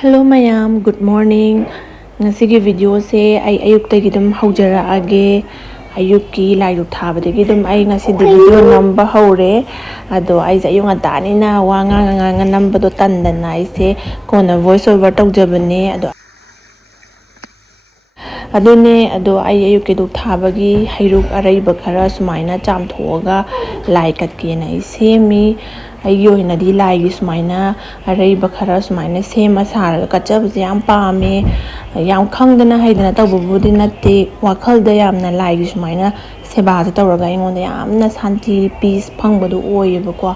Hello mayam, good morning. Ngasigi video se ay ayuktagi dum hawjaraage. Ayukki layu thabadagi dum ay ngasi video namba hawre. Ado ay sa yung ngantani na wa nga namba do tandana ay se kona voice over tawjabane. Ado ay ayuki do thabagi hayruk arayba khara sumaina chamthoga lai katkena ay semi. Ayo hina di lai sumaina arayba khara sumaina sema sar kachabse yam pame yam khangdana haidana tawbudi natte wakhalda yamna lai sumaina seba ta tawraga ingonda yamna santi peace phangbadu oyebako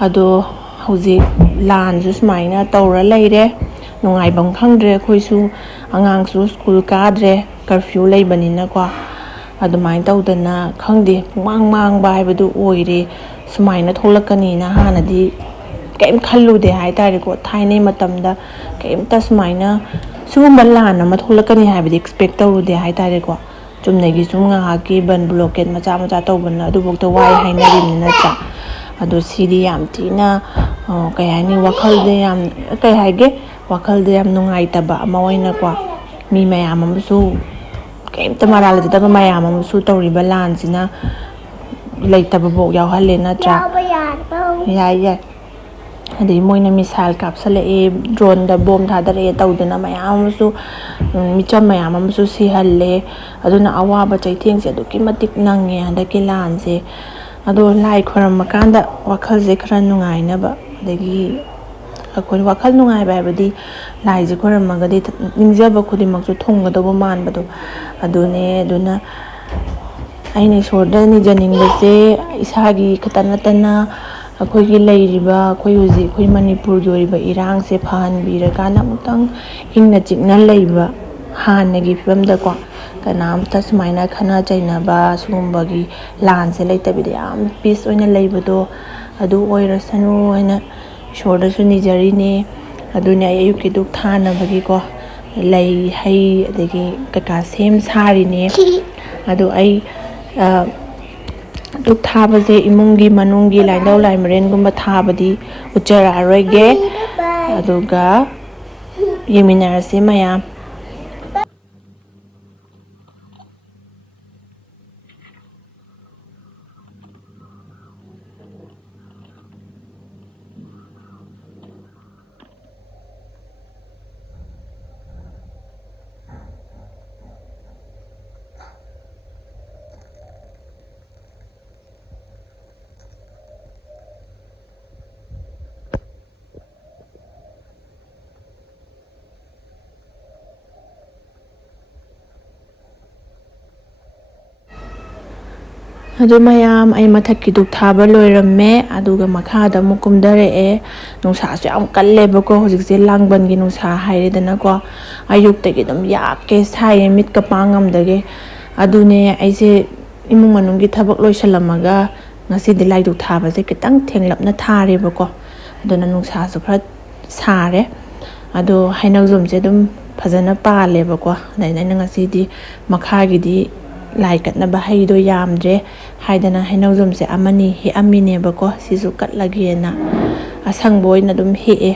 ado hauji lanju sumaina tawra leire nungaibam khangdre khoisu angangsu school kadre curfew leibanina ko adumain tawdana khangde mang ba haibadu oire sumaina tholakani na hanadi kaim khallude hai tare ko thaine matamda kaimta sumaina sugumba lana ma tholakani haibadi expect tawrude hai tare ko chumnagi sumnga haki ban blockade macha tawbana adu bokta wai hainari na cha ado sidi yam tina kay hani wakhalde yam kay haige wakhalde yam nungaitaba ama oina ko mi mayam amsu kaimta marala daba mayam amsu tawriba lansina leitaba bok yawhalle na cha ya adi moina misal kapsale e drone da bom thadare tawduna mayam amsu micham mayam amsu si halle aduna awaba chaitheng se duki matik nange handaki lanse ado lai khoram makanda wakhal je khara nungai na ba dagi akon wakhal nungai ba badi lai je khoram magadi ningjaba khudimak ju thonggadaba manbado adune aduna aine sorda ni janing base isagi khatana tana akoigi leiriba koi uji koi manipur gi oriba irang se phan biragana mutang ingna chikna leiba hanagi fibamda ko kanamta sumaina khana chaina ba sugumbagi lan se leitabide yam peace oina leibado adu oirasanu aina shorda su nijari ne adune ayuki duk thana bagi ko lei hai adegi kaka sem sari ne adu ai duk thabaje imungi manunggi laindau laimren gumba thabadi uchara aroige aduga yeminarase mayam adu mayam ay mathakki duk thaba loirame aduga makhada mu kumdare e nungsa su yam kalleba ko hojikse langban gi nungsa hairedana ko ayuk tagi dum yakke sai mit ka pangam dage adune aise imung manunggi thabak loisalamaga ngasi dilai duk thaba se kitang thenglapna thareba ko aduna nungsa su khara sare ado hainawjum je dum phajana paleba ko naina ngasi di makhagi di lai katna ba haido yamdre haidana hainawjum se amani hi amine ba ko sisu katlagi na asang boy na dum he e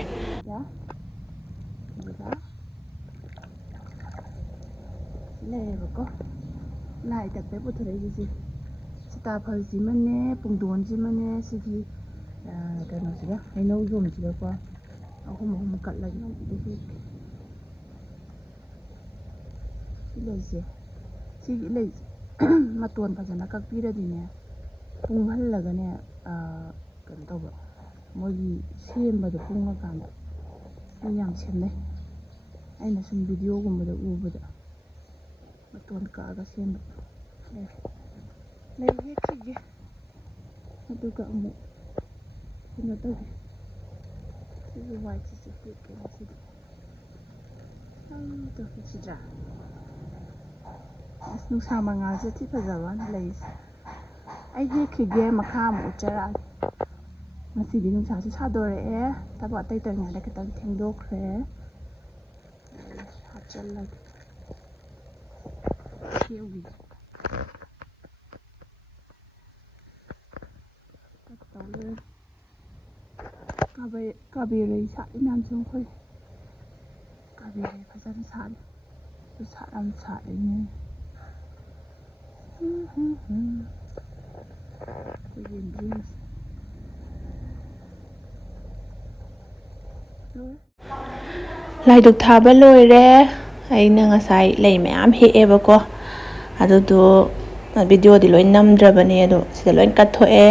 leba ko lai tak pe puthre ji sita phal ji mane pungdon ji mane sigi kano siga hainawjum ji ko ahum katlagi na de sigi lei maton fajana kakpiradine pung hallagane kano tawba mogi sembada punga kanda yam semne aina sum video gumbada ubada maton kaaga semba lei hekige aduga amu kino tawge sigi white sisi peke sigi to hijra nusa mangal se ti fajawan leis ai hekige makam uchara masidi nusa su sadore e taba tai tai ngada ketang thengdokre hachalla Yumgi kabe rei sa inam chung khoi ꯀꯥꯕꯤꯔꯦ ꯐꯖꯅ ꯁꯥꯠꯂꯦ ꯁꯥꯠ ꯌꯥꯝ ꯁꯥꯠꯂꯤꯅꯦ ꯂꯥꯏꯗꯨꯛ ꯊꯥꯕ ꯂꯣꯏꯔꯦ ꯑꯩꯅ ꯉꯁꯥꯏ ꯂꯩ ꯃꯌꯥꯝ ꯍꯦꯛꯑꯦꯕꯀꯣ ꯑꯗꯨꯗꯣ ꯚꯤꯗꯤꯑꯣꯗꯤ ꯂꯣꯏ ꯅꯝꯗ꯭ꯔꯕꯅꯦ ꯑꯗꯣ ꯁꯤꯗ ꯂꯣꯏ ꯀꯠꯊꯣꯛꯑꯦ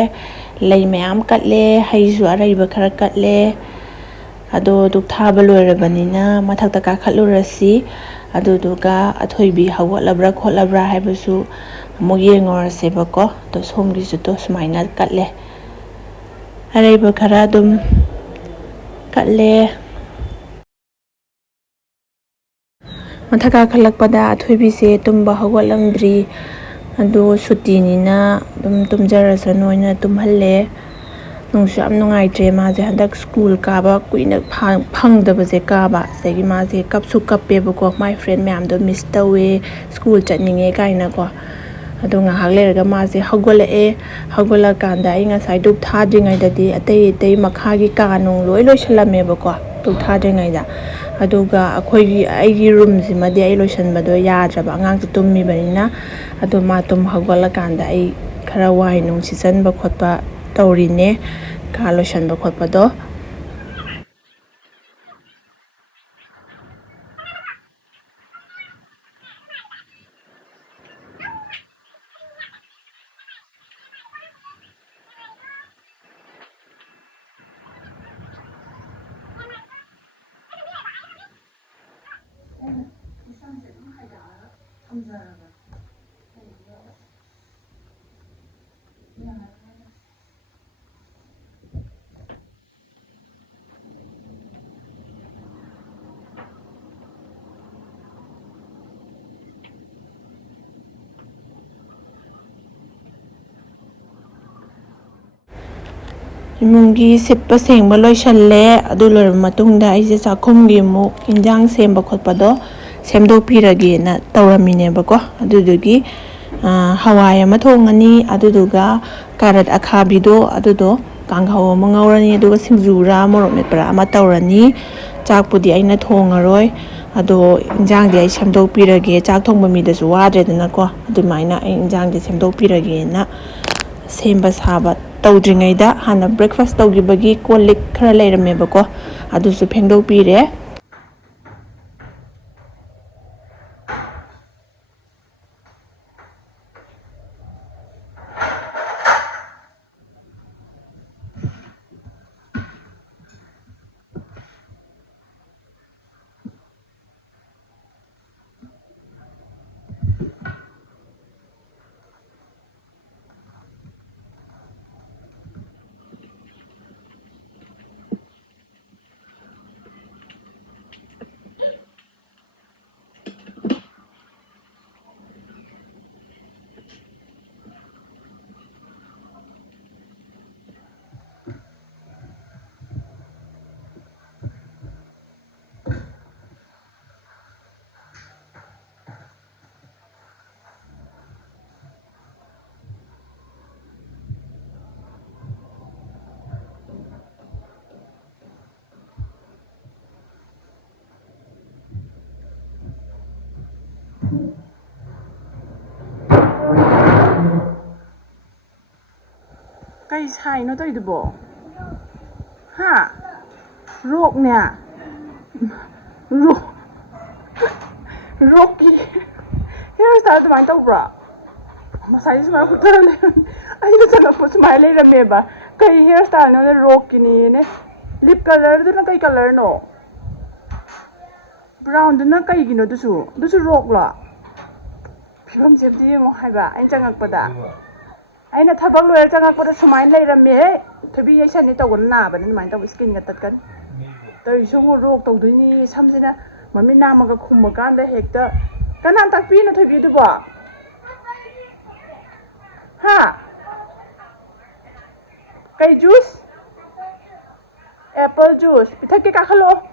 ꯂꯩ ꯃꯌꯥꯝ ꯀꯠꯂꯦ ꯍꯩꯁꯨ ꯑꯔꯩꯕ ꯈꯔ ꯀꯠꯂꯦ ꯑꯗꯣ ꯙꯨꯛ ꯊꯥꯕ ꯂꯣꯏꯔꯕꯅꯤꯅ ꯃꯊꯛꯇ ꯀꯥꯈꯠꯂꯨꯔꯁꯤ ꯑꯗꯨꯗꯨꯒ ꯑꯊꯣꯏꯕꯤ ꯍꯧꯒꯠꯂꯕ꯭ꯔꯥ ꯈꯣꯠꯂꯕ꯭ꯔꯥ ꯍꯥꯏꯕꯁꯨ ꯑꯃꯨꯛ ꯌꯦꯡꯉꯨꯔꯁꯦꯕꯀꯣ ꯑꯗꯣ ꯁꯣꯝꯒꯤꯁꯨ ꯁꯨꯃꯥꯏꯅ ꯀꯠꯂꯦ ꯑꯔꯩꯕ ꯈꯔ ꯑꯗꯨꯝ ꯀꯠꯂꯦ ꯃꯊꯛ ꯀꯥꯈꯠꯂꯛꯄꯗ ꯑꯊꯣꯏꯕꯤꯁꯦ ꯇꯨꯝꯕ ꯍꯧꯒꯠꯂꯝꯗ꯭ꯔꯤ ꯑꯗꯣ ꯁꯨꯇꯤꯅꯤꯅ ꯑꯗꯨꯝ ꯇꯨꯝꯖꯔꯁꯅꯨ ꯑꯣꯏꯅ ꯇꯨꯝꯍꯜꯂꯦ ꯅꯨꯡꯁꯨ ꯌꯥꯝ ꯅꯨꯡꯉꯥꯏꯇ꯭ꯔꯦ ꯃꯥꯁꯦ ꯍꯟꯗꯛ ꯁ꯭ꯀꯨꯜ ꯀꯥꯕ ꯀꯨꯏꯅ ꯐꯪꯗꯕꯁꯦ ꯀꯥꯕ ꯑꯗꯒꯤ ꯃꯥꯁꯦ ꯀꯞꯁꯨ ꯀꯞꯄꯦꯕꯀꯣ ꯃꯥꯏ ꯐ꯭ꯔꯦꯟ ꯃꯌꯥꯝꯗꯣ ꯃꯤꯁ ꯇꯧꯋꯦ ꯁ꯭ꯀꯨꯜ ꯆꯠꯅꯤꯡꯉꯦ ꯀꯥꯏꯅꯀꯣ ꯑꯗꯣ ꯉꯥꯏꯍꯥꯛ ꯂꯩꯔꯒ ꯃꯥꯁꯦ ꯍꯧꯒꯠꯂꯛꯑꯦ ꯍꯧꯒꯠꯂꯀꯥꯟꯗ ꯑꯩ ꯉꯁꯥꯏ ꯙꯨꯛ ꯊꯥꯗ꯭ꯔꯤꯉꯩꯗꯗꯤ ꯑꯇꯩ ꯃꯈꯥꯒꯤ ꯀꯥ ꯅꯨꯡ ꯂꯣꯏ ꯂꯣꯏꯁꯤꯜꯂꯝꯃꯦꯕꯀꯣ ꯙꯨꯛ ꯊꯥꯗ꯭ꯔꯤꯉꯩꯗ ꯑꯗꯨꯒ ꯑꯩꯒꯤ ꯔꯨꯝꯁꯤꯃꯗꯤ ꯑꯩ ꯂꯣꯏꯁꯤꯟꯕꯗꯣ ꯌꯥꯗ꯭ꯔꯕ ꯑꯉꯥꯡꯁꯨ ꯇꯨꯝꯃꯤꯕꯅꯤꯅ ꯑꯗꯣ ꯃꯥ ꯇꯨꯝ ꯍꯧꯒꯠꯂꯀꯥꯟꯗ ꯑꯩ ꯈꯔ ꯋꯥꯏ ꯅꯨꯡ ꯁꯤꯠꯆꯟꯕ ꯈꯣꯠꯄ ꯇꯧꯔꯤꯅꯦ ꯀꯥ ꯂꯣꯏꯁꯟꯕ ꯈꯣꯠꯄꯗꯣ ꯏꯃꯨꯡꯒꯤ ꯁꯤꯠꯄ ꯁꯦꯡꯕ ꯂꯣꯏꯁꯜꯂꯦ ꯑꯗꯨ ꯂꯣꯏꯔꯕ ꯃꯇꯨꯡꯗ ꯑꯩꯁꯦ ꯆꯥꯛꯈꯨꯝꯒꯤ ꯑꯃꯨꯛ ꯏꯟꯖꯥꯡ ꯁꯦꯝꯕ ꯈꯣꯠꯄꯗꯣ ꯁꯦꯝꯗꯣꯛꯄꯤꯔꯒꯦꯅ ꯇꯧꯔꯝꯃꯤꯅꯦꯕꯀꯣ ꯑꯗꯨꯗꯨꯒꯤ ꯍꯋꯥꯏ ꯑꯃ ꯊꯣꯡꯉꯅꯤ ꯑꯗꯨꯗꯨꯒ ꯀꯥꯔꯠ ꯑꯈꯥꯕꯤꯗꯣ ꯑꯗꯨꯗꯣ ꯀꯥꯡꯍꯧ ꯑꯃ ꯉꯧꯔꯅꯤ ꯑꯗꯨꯒ ꯁꯤꯡꯖꯨꯔꯥ ꯃꯣꯔꯣꯛ ꯃꯦꯠꯄꯔꯥ ꯑꯃ ꯇꯧꯔꯅꯤ ꯆꯥꯛꯄꯨꯗꯤ ꯑꯩꯅ ꯊꯣꯡꯉꯔꯣই ꯑꯗꯣ ꯏꯟꯖꯥꯡꯗꯤ ꯑꯩ ꯁꯦꯝꯗꯣꯛꯄꯤꯔꯒꯦ ꯆꯥꯛ ꯊꯣꯡꯕ ꯃꯤꯗꯁꯨ ꯋꯥꯗ꯭ꯔꯦꯗꯅꯀꯣ ꯑꯗꯨꯃꯥꯏꯅ ꯑꯩ ꯏꯟꯖꯥꯡꯗꯤ ꯁꯦꯝꯗꯣꯛꯄꯤꯔꯒꯦꯅ ꯁꯦꯝꯕ ꯁꯥꯕ ꯇꯧꯗ꯭ꯔꯤꯉꯩꯗ ꯍꯥꯟꯅ ꯕ꯭ꯔꯦꯛꯐꯥꯁ ꯇꯧꯈꯤꯕꯒꯤ ꯀꯣꯜ ꯂꯤꯛ ꯈꯔ ꯂꯩꯔꯝꯃꯦꯕꯀꯣ ꯑꯗꯨꯁꯨ ꯐꯦꯡꯗꯣꯛꯄꯤꯔꯦ ꯀꯩ ꯁꯥꯏꯅꯣ ꯇꯧꯏꯗꯨꯕꯣ ꯍꯥ ꯔꯣꯛꯅꯦ ꯔꯣꯛꯀꯤ ꯍꯤꯌꯔ ꯁ꯭ꯇꯥꯏꯜ ꯑꯗꯨꯃꯥꯏꯅ ꯇꯧꯕ꯭ꯔꯣ ꯉꯁꯥꯏꯗꯤ ꯁꯨꯃꯥꯏꯅ ꯍꯨꯠꯊꯔ ꯂꯩꯔꯝꯃꯦ ꯑꯩꯅ ꯆꯠꯂꯛꯄ ꯁꯨꯃꯥꯏꯅ ꯂꯩꯔꯝꯃꯦꯕ ꯀꯩ ꯍꯤꯌꯔ ꯁ꯭ꯇꯥꯏꯜꯅꯣꯅꯦ ꯔꯣꯛꯀꯤꯅꯦꯅꯦ ꯂꯤꯞ ꯀꯂꯔꯗꯨꯅ ꯀꯩ ꯀꯂꯔꯅꯣ ꯕ꯭ꯔꯥꯎꯟꯗꯨꯅ ꯀꯩꯒꯤꯅꯣ ꯑꯗꯨꯁꯨ ꯔꯣꯛꯂꯣ ꯐꯤꯕꯝꯁꯦ ꯑꯝꯇ ꯌꯦꯡꯉꯣ ꯍꯥꯏꯕ ꯑꯩꯅ ꯆꯪꯉꯛꯄꯗ ꯑꯩꯅ ꯊꯕꯛ ꯂꯣꯏꯔ ꯆꯪꯉꯛꯄꯗ ꯁꯨꯃꯥꯏꯅ ꯂꯩꯔꯝꯃꯦ ꯊꯣꯏꯕꯤ ꯌꯩꯁꯟꯅꯤ ꯇꯧꯒꯅ ꯅꯥꯕꯅꯤ ꯑꯗꯨꯃꯥꯏꯅ ꯇꯧꯕ ꯏꯁꯀꯤꯟꯒ ꯇꯠꯀꯅꯤ ꯇꯧꯔꯤꯁꯤꯕꯨ ꯔꯣꯛ ꯇꯧꯗꯣꯏꯅꯤ ꯁꯝꯁꯤꯅ ꯃꯃꯤꯠ ꯅꯥꯝꯃꯒ ꯈꯨꯝꯃꯀꯥꯟꯗ ꯍꯦꯛꯇ ꯀꯅꯥ ꯇꯥꯛꯄꯤꯅꯣ ꯊꯣꯏꯕꯤꯗꯨꯕꯣ ꯍꯥ ꯀꯩ ꯖꯨꯁ ꯑꯦꯄꯜ ꯖꯨꯁ ꯄꯤꯊꯛꯀꯦ ꯀꯥꯈꯠꯂꯛꯑꯣ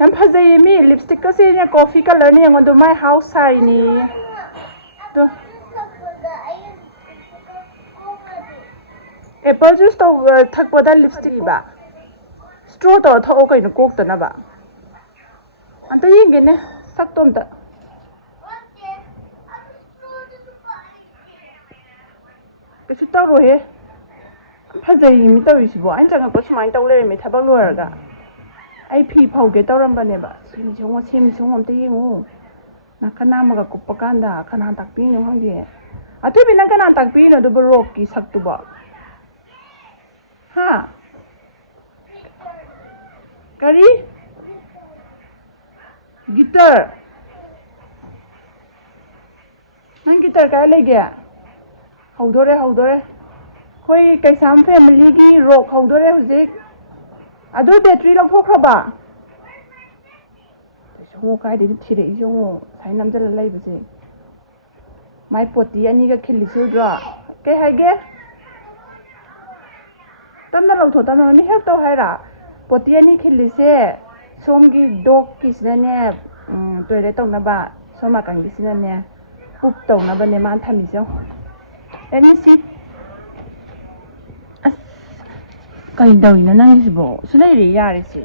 ꯌꯥꯝ ꯐꯖꯩꯌꯦ ꯃꯤ ꯂꯤꯞꯁꯇꯤꯛꯀꯁꯦ ꯀꯣꯐꯤ ꯀꯂꯔꯅꯤ ꯌꯦꯡꯉꯣ ꯃꯥꯏ ꯍꯥꯎꯁ ꯁꯥꯏꯅꯤ ꯑꯦꯄꯜ ꯖꯨꯁ ꯊꯛꯄꯗ ꯂꯤꯞꯁꯇꯤꯛ ꯏꯕ ꯏꯁꯇ꯭ꯔꯣ ꯇꯧꯔ ꯊꯛꯑꯣ ꯀꯩꯅꯣ ꯀꯣꯛꯇꯅꯕ Anta yengene sakto amta kaisu taurohe fazai mi tawisibo ain changakpa sumain tau leireme thabak loiraga ai phi phauge taurambaneba semi song amta yengu nakana maga kupakanda kana takpino hange athubi nang kana takpino do rock ki saktuba ha kari gitar nang gitar ka lege haudore koi kaisam family gi rock haudore hujik adu battery longthokhraba so kai de thire ijongo sai namjala laibase mai poti ani ga khilisudra ke hage tamna longtho tamna ni help to haira poti ani khilise somgi dog kisnane toilet tongnaba soma kang bisinane pup tongnaba ne man thamiso any sit as kai dawina nangisibo sinai yare se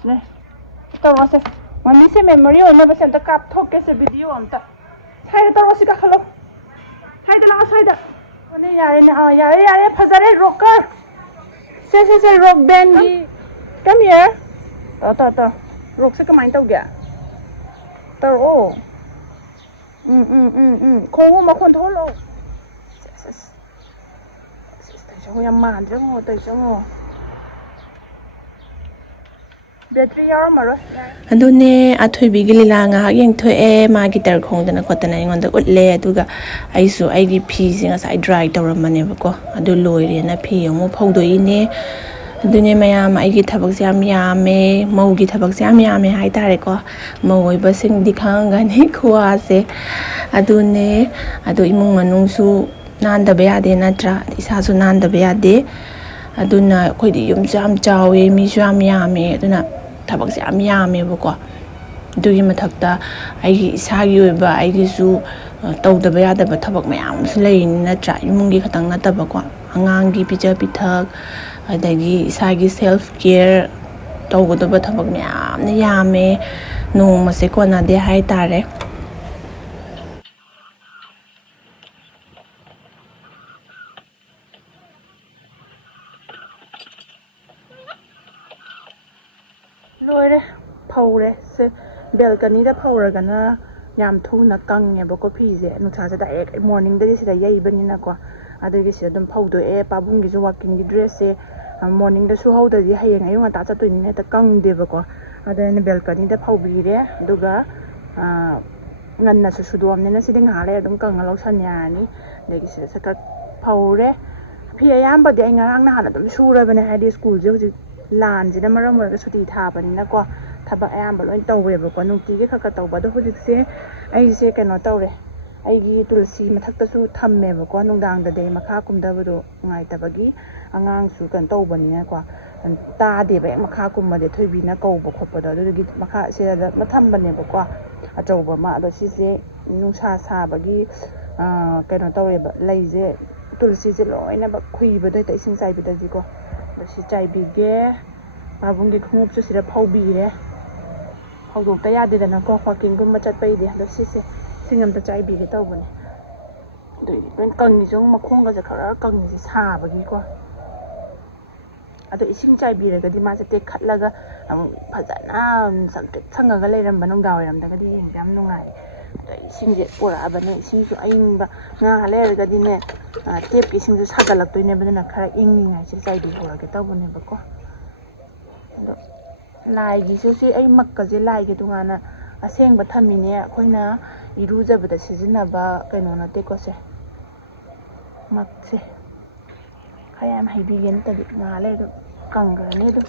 sinai tawase mami se memory ona bas anta kap thokke se video amta saida tawase ka khalo saida one yare ne yare phajare rocker se rock band gi come here ta rock se kamai tawge taw khongu makhon tholo so yam man jamo tai jamo battery yar maro adune athoi gi lila nga yeng thoe ma gi tar khongdana khotana ingonda utle aduga aisu aigi phi singa sai dry tawramane bako adu loire na phi amu phawdoine adune mayam aigi thabak jam yame mougi thabak jam yame hai tare ko moi ba sing di khanga ni khwa se adune adu imung manung su nan da bayade natra isa su nan da bayade aduna khoi di yum jam chawe mi jam yame aduna thabak jam yame bako dugi mathakta aigi isagi oiba aigi su tawdaba yadaba thabak mayam su lein natra imungi khatang nataba ko angangi pija pithak adagi isagi self care tawgodaba thabak mayam na yame noma se kona de hai tare loire phaure se balcony da phauragana yam thuna kangneba ko phi je nutha se da ek morning da sida yei na ko adagi se dum phaudo e pabungi ju walking gi dress se morning da su hauda di hayeng ayung ta cha toini ta kang deba ko adane balcony da phaubire duga nganna su sudom ne na siding hale dum kang lausan yani legi se saka phaure phi ayamba de ngarang na hana dum surabane hadi school je hoji lan jina maram maraga suti thabani na ko thaba ayamba loi tawweba ko nungti ge khaka tawba do hoji se ai se kano tawre aigi tulsi mathakta su thammeba ko nungdang da de makha kumdabado ngai tabagi angang su kan tawbani na ko ta de ba makha kumma de thoibi na kawba khoppada do gi makha se da mathambane ba ko achawba ma do si se nungsa sabagi kano tawreba leije tulsi je loina ba khuiba do ta ising sai bidagi ko si chai bige babungi khumup su sira phawbire phawdok ta yade da na ko walking gum chat pai de do si se singam ta chai bige tawbane doi ben kang ni jong makhong ga khara kang ni sabagi ko ado ising chai bire ga di ma se te khatlaga phajana sangaga leiram banong dawiram da ga di yam nungai ising je pura abane ising su aing ba nga hale ga di ne tep ki ising su sagalak toine bana khara ingni ngai se chai bi hora ga tawbane ba ko ado lai gi su si ai makka je lai ge tungana aseng ba thamine khoina irujabada sizinaba kaino na te ko se mak se khayam haibi gen ta nga le do kanga ne do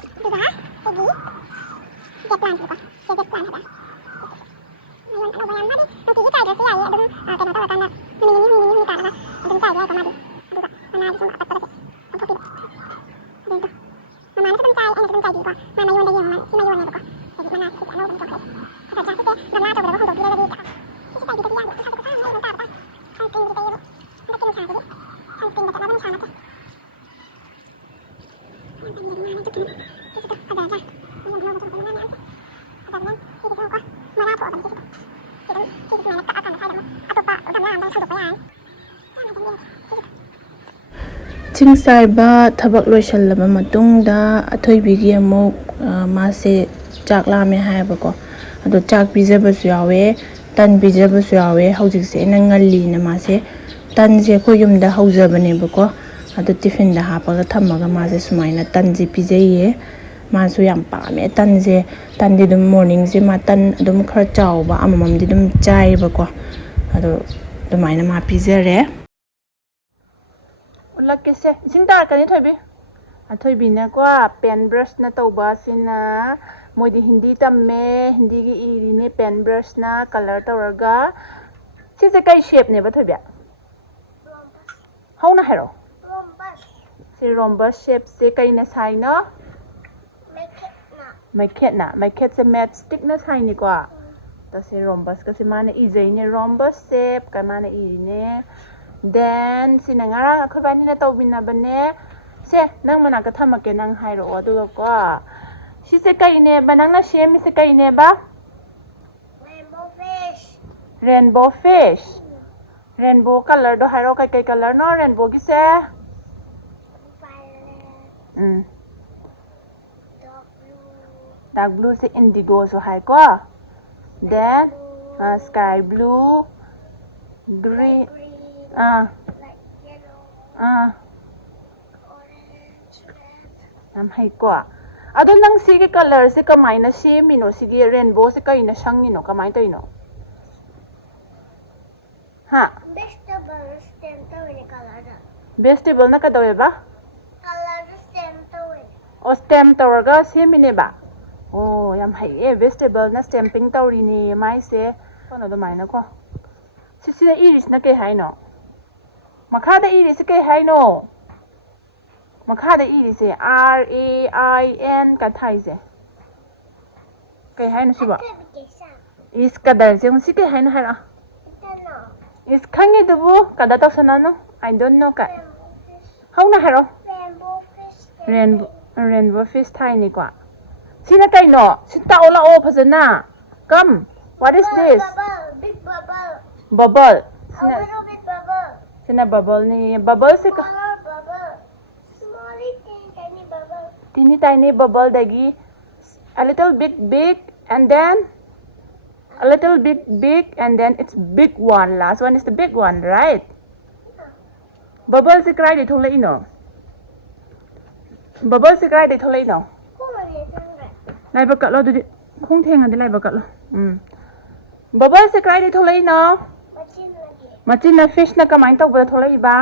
ꯏꯁꯤꯡ ꯆꯥꯏꯕ ꯊꯕꯛ ꯂꯣꯏꯁꯜꯂꯕ ꯃꯇꯨꯡꯗ ꯑꯊꯣꯏꯕꯤꯒꯤ ꯑꯃꯨꯛ ꯃꯥꯁꯦ ꯆꯥꯛ ꯂꯥꯝꯃꯦ ꯍꯥꯏꯌꯦꯕꯀꯣ ꯑꯗꯣ ꯆꯥꯛ ꯄꯤꯖꯕꯁꯨ ꯌꯥꯎꯋꯦ ꯇꯟ ꯄꯤꯖꯕꯁꯨ ꯌꯥꯎꯋꯦ ꯍꯧꯖꯤꯛꯁꯦ ꯑꯩꯅ ꯉꯜꯂꯤꯅ ꯃꯥꯁꯦ ꯇꯟꯁꯦ ꯑꯩꯈꯣꯏ ꯌꯨꯝꯗ ꯍꯧꯖꯕꯅꯦꯕꯀꯣ ꯑꯗꯣ ꯇꯤꯐꯤꯟꯗ ꯍꯥꯞꯄꯒ ꯊꯝꯃꯒ ꯃꯥꯁꯦ ꯁꯨꯃꯥꯏꯅ ꯇꯟꯁꯦ ꯄꯤꯖꯩꯌꯦ ꯃꯥꯁꯨ ꯌꯥꯝ ꯄꯥꯝꯃꯦ ꯇꯟꯁꯦ ꯇꯟꯗꯤ ꯑꯗꯨꯝ ꯃꯣꯔꯅꯤꯡꯁꯦ ꯃꯥ ꯇꯟ ꯑꯗꯨꯝ ꯈꯔ ꯆꯥꯎꯕ ꯑꯃꯃꯝꯗꯤ ꯑꯗꯨꯝ ꯆꯥꯏꯌꯦꯕꯀꯣ ꯑꯗꯣ ꯑꯗꯨꯃꯥꯏꯅ ꯃꯥ ꯄꯤꯖꯔꯦ ꯎꯠꯂꯛꯀꯦꯁꯦ ꯏꯁꯤꯡ ꯇꯥꯔꯛꯀꯅꯤ ꯊꯣꯏꯕꯤ ꯑꯊꯣꯏꯕꯤꯅꯀꯣ ꯄꯦꯟ ꯕ꯭ꯔꯁꯅ ꯇꯧꯕ ꯑꯁꯤꯅ ꯃꯣꯏꯗꯤ ꯍꯤꯟꯗꯤ ꯇꯝꯃꯦ ꯍꯤꯟꯗꯤꯒꯤ ꯏꯔꯤꯅꯦ ꯄꯦꯟ ꯕ꯭ꯔꯁꯅ ꯀꯂꯔ ꯇꯧꯔꯒ ꯁꯤꯁꯦ ꯀꯩ ꯁꯦꯞꯅꯦꯕ ꯊꯣꯏꯕꯤ ꯍꯧꯅ ꯍꯥꯏꯔꯛꯑꯣ ꯁꯤ ꯔꯣꯝꯕꯁ ꯁꯦꯞꯁꯦ ꯀꯩꯅ ꯁꯥꯏꯅꯣ ꯃꯩꯈꯦꯠꯁꯦ ꯃꯦꯠꯁꯇꯤꯛꯅ ꯁꯥꯏꯅꯤꯀꯣ ꯇꯁꯦ ꯔꯣꯝꯕꯁꯀꯁꯦ ꯃꯥꯅ ꯏꯖꯩꯅꯦ ꯔꯣꯝꯕꯁ ꯁꯦꯞ ꯀ ꯃꯥꯅ ꯏꯔꯤꯅꯦ ꯗꯦꯟ ꯁꯤꯅ ꯉꯔꯥꯡ ꯑꯩꯈꯣꯏ ꯕꯥꯅꯤꯅ ꯇꯧꯃꯤꯟꯅꯕꯅꯦ ꯁꯦ ꯅꯪ ꯃꯅꯥꯛꯇ ꯊꯝꯃꯛꯀꯦ ꯅꯪ ꯍꯥꯏꯔꯛꯑꯣ ꯑꯗꯨꯒꯀꯣ ꯁꯤꯁꯦ ꯀꯩꯅꯦꯕ ꯅꯪꯅ ꯁꯦꯝꯃꯤꯁꯦ ꯀꯩꯅꯦꯕ ꯔꯦꯟꯕꯣ ꯐꯤꯁ ꯔꯦꯟꯕꯣ ꯀꯂꯔꯗꯣ ꯍꯥꯏꯔꯛꯑꯣ ꯀꯩꯀꯩ ꯀꯂꯔꯅꯣ ꯔꯦꯟꯕꯣꯒꯤꯁꯦ ꯗꯥꯔꯛ ꯕ꯭ꯂꯨꯁꯦ ꯏꯟꯗꯤꯒꯣꯁꯨ ꯍꯥꯏꯀꯣ ꯗꯦꯟ ꯁ꯭ꯀꯥꯏ ꯕ꯭ꯂꯨ green ꯌꯥꯝ ꯍꯩꯀꯣ ꯑꯗꯣ ꯅꯪ ꯁꯤꯒꯤ ꯀꯂꯔꯁꯦ ꯀꯃꯥꯏꯅ ꯁꯦꯝꯃꯤꯅꯣ ꯁꯤꯒꯤ ꯔꯦꯟꯕꯣꯁꯦ ꯀꯩꯅ ꯁꯪꯉꯤꯅꯣ ꯀꯃꯥꯏꯅ ꯇꯧꯔꯤꯅꯣ ꯍꯥ ꯚꯦꯖꯤꯇꯦꯕꯜꯅ ꯁ꯭ꯇꯦꯝ ꯇꯧꯔꯤꯅꯦ ꯀꯂꯔꯗ ꯚꯦꯖꯤꯇꯦꯕꯜꯅ ꯀꯩꯗꯧꯋꯦꯕ ꯀꯂꯔꯗ ꯁ꯭ꯇꯦꯝ ꯇꯧꯔꯤꯅꯦ ꯑꯣ ꯁ꯭ꯇꯦꯝ ꯇꯧꯔꯒ ꯁꯦꯝꯃꯤꯅꯦꯕ ꯑꯣ ꯌꯥꯝ ꯍꯩꯌꯦ ꯚꯦꯖꯤꯇꯦꯕꯜꯅ ꯁ꯭ꯇꯦꯝꯄꯤꯡ ꯇꯧꯔꯤꯅꯦ ꯃꯥꯏꯁꯦ ꯀꯩꯅꯣ ꯑꯗꯨꯃꯥꯏꯅꯀꯣ ꯁꯤꯁꯤꯗ ꯏꯔꯤꯁꯤꯅ ꯀꯩ ꯍꯥꯏꯅꯣ ꯃꯈꯥꯗ ꯏꯔꯤꯁꯤ ꯀꯩ ꯍꯥꯏꯅꯣ ꯃꯈꯥꯗ ꯏꯔꯤꯁꯦ RAIN ꯀ ꯊꯥꯏꯁꯦ ꯀꯩ ꯍꯥꯏꯅꯣ ꯁꯤꯕꯣ ꯏꯁ ꯀꯗꯔꯁꯦ ꯁꯤ ꯀꯩ ꯍꯥꯏꯅꯣ ꯍꯥꯏꯔꯛꯑꯣ ꯏꯁ ꯈꯪꯉꯤꯗꯨꯕꯨ ꯀꯗꯔ ꯇꯧꯁꯟꯅꯅꯨ I don't know ꯀꯥꯏ ꯍꯧꯅ ꯍꯥꯏꯔꯛꯑꯣ ꯔꯦꯟꯕꯣ ꯐꯤꯁ ꯊꯥꯏꯅꯤꯀꯣ ꯁꯤꯅ ꯀꯩꯅꯣ ꯁꯤ ꯇꯥꯛꯑꯣ ꯂꯥꯛꯑꯣ ꯐꯖꯅ come what is this bubble sina bubble ni bubble se teeny tiny bubble dagi a little big and then a little big and then it's big one last one is the big one right bubble se krai de tholai no bubble se krai de tholai no lai ba kat lo du khong theng ade lai ba kat lo bubble se krai de tholai no machin na fish na kamai tau ba tholai ba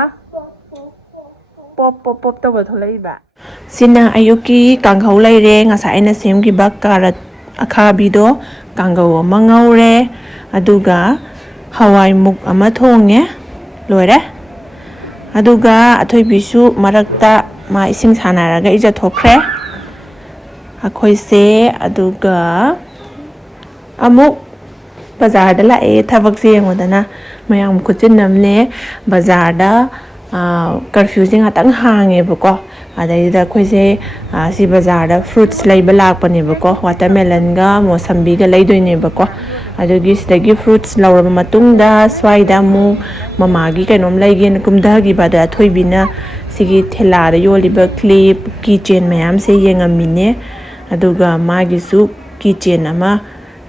pop pop pop tau ba tholai ba sina ayuki kanghau laire ngasa aina semgiba karat akhabido kanghau ama ngaure aduga hawai muk ama thonge loire aduga athoibisu marakta ma ising sanaraga ija thokre akhoise aduga amuk bazar da lae thabak se yengodana mayam khutchinamne bazar da curfew sing atang hange bako adaida khoise si bazar da fruits leiba lakpane bako watermelon ga mosambi ga leidoine bako adugi sidagi fruits lauraba matungda swaida mu mamagi kainom leigen kumdagi bada thoibina sigi thela da yoliba clip keychain mayam se yengamine aduga magisu keychain ama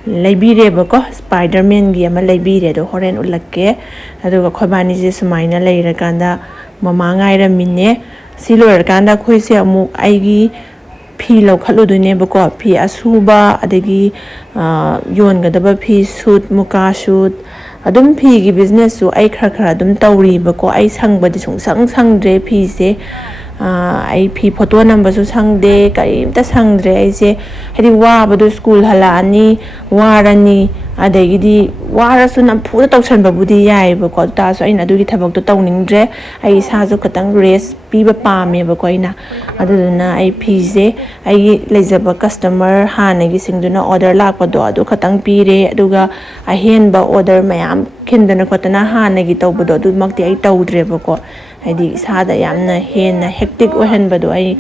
leibire bako spiderman gi ama leibire do horen ulakke aduga khobani je sumaina leirakanda mama ngaira minne si loirakanda khoise amu aigi Phee lawkhatludune bako Phee asuba adagi yongadaba Phee suit muka suit adum Phee gi business su ai khara khara adum tawri bako ai sangbadi sangdre Phee se ai Phee photo number su sangde karimta sangdre ai se hadi wabadu school halani warani adagidi warasu nampu tawsanba budi yai bako ta so aina adugi thabak to tawningdre ai sa ju khatang rest piba pame bako aina aduna ai Phee se ai lejaba customer hanagi singduna order lakpado adu khatang pire aduga ahenba order mayam khindana khotana hanagi tawbado adu makti ai tawdre bako haidi sada yamna hena hectic ohenbado ai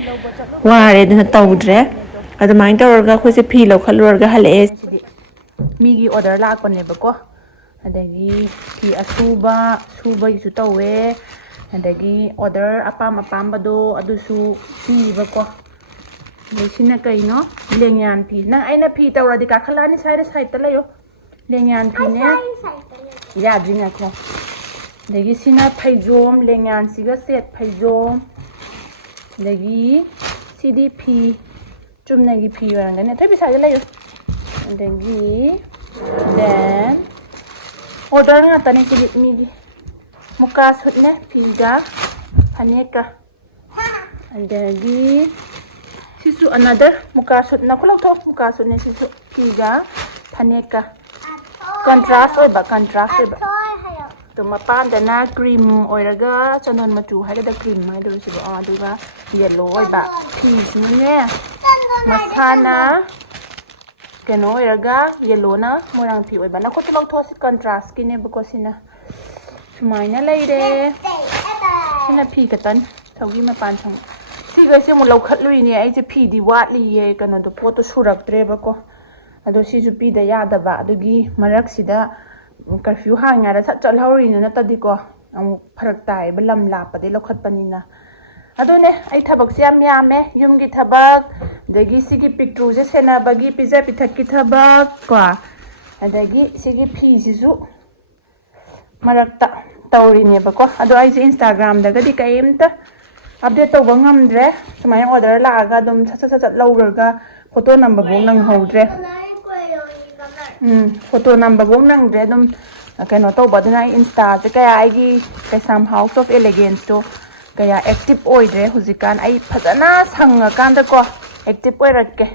ware duna tawdre adumain tawrga khoise Phee lawkhalurga hale migi order lakpane bako adagi Phee asuba isu tawe adagi order apam-apambado adusu pibako. Sina kaino lengyan pi. Nang aina pi tawradi kakhalani side talayo. Lengyan pi ne. Yadri nga ko. Dagi sina paijom lengyan siga set paijom. Dagi CDP chumnagi pi warangane. Tapi saja layo. Dagi then order nga tani silit migi. Muka sutne piga paneka. Dagi Sisu another muka sut na kulak to muka sut ne sisu piga paneka. Contrast oiba to mapan dana cream oiraga chanon machu haida cream mai do sibo aduga yellow oiba peas ne masana keno oiraga yellow na morang pi oiba na ko tulak to si contrast kine bako sina sumaina leide sina pi katan saugi mapan sang siga se mo lokhat lui ne ai je pi di wat li ye kana do photo surak tre bako ado sisu pi da yada ba adugi marak sida curfew hanga da chat chal hori na tadiko amu pharak tai balam la pa de lokhat panina adone ai thabak se yam yame yumgi thabak dagi sigi picture je sena bagi pizza pithak ki thabak ko adagi sigi phi sisu marak ta tawri ne bako ado ai je instagram da gadi kaimta update to bangamdre sumai order la ga dum chat lawrga photo number bong nang hodre photo number bong nang dre dum kano to baduna insta se kaya aigi kaisam house of elegance to kaya active oidre huzikan ai phajana sanga kanda ko active oirakke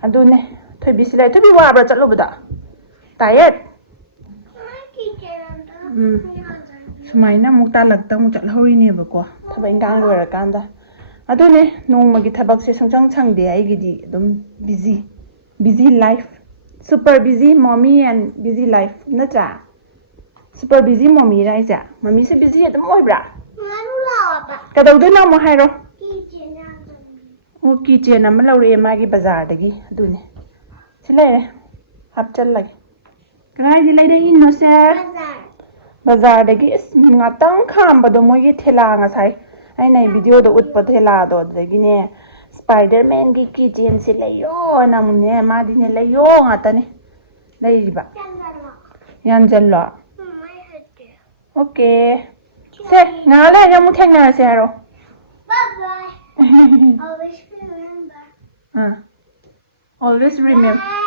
adune thobi sila thobi wabra chalubada tired sumaina mukta lagta mu chal hori ne bako thaba ingang lora kanda adune nongmagi thabak se sangchang changde aigidi dum busy life super busy mommy and busy life natra super busy mommy raisa mommy se busy adum oibra kadawde na mo hairo o kitchen am lawre magi bazar dagi adune silai hapchal lagi rai di laide inno se bazar dagi ngatang kham bado mogi thela nga sai ai nai video do utpa thela do dagi ne Spider-Man ki kitchen se layo namune madi ne layo ngata ne laiba yan jallo okay se ngala ya mu thengna se aro bye bye always remember always remember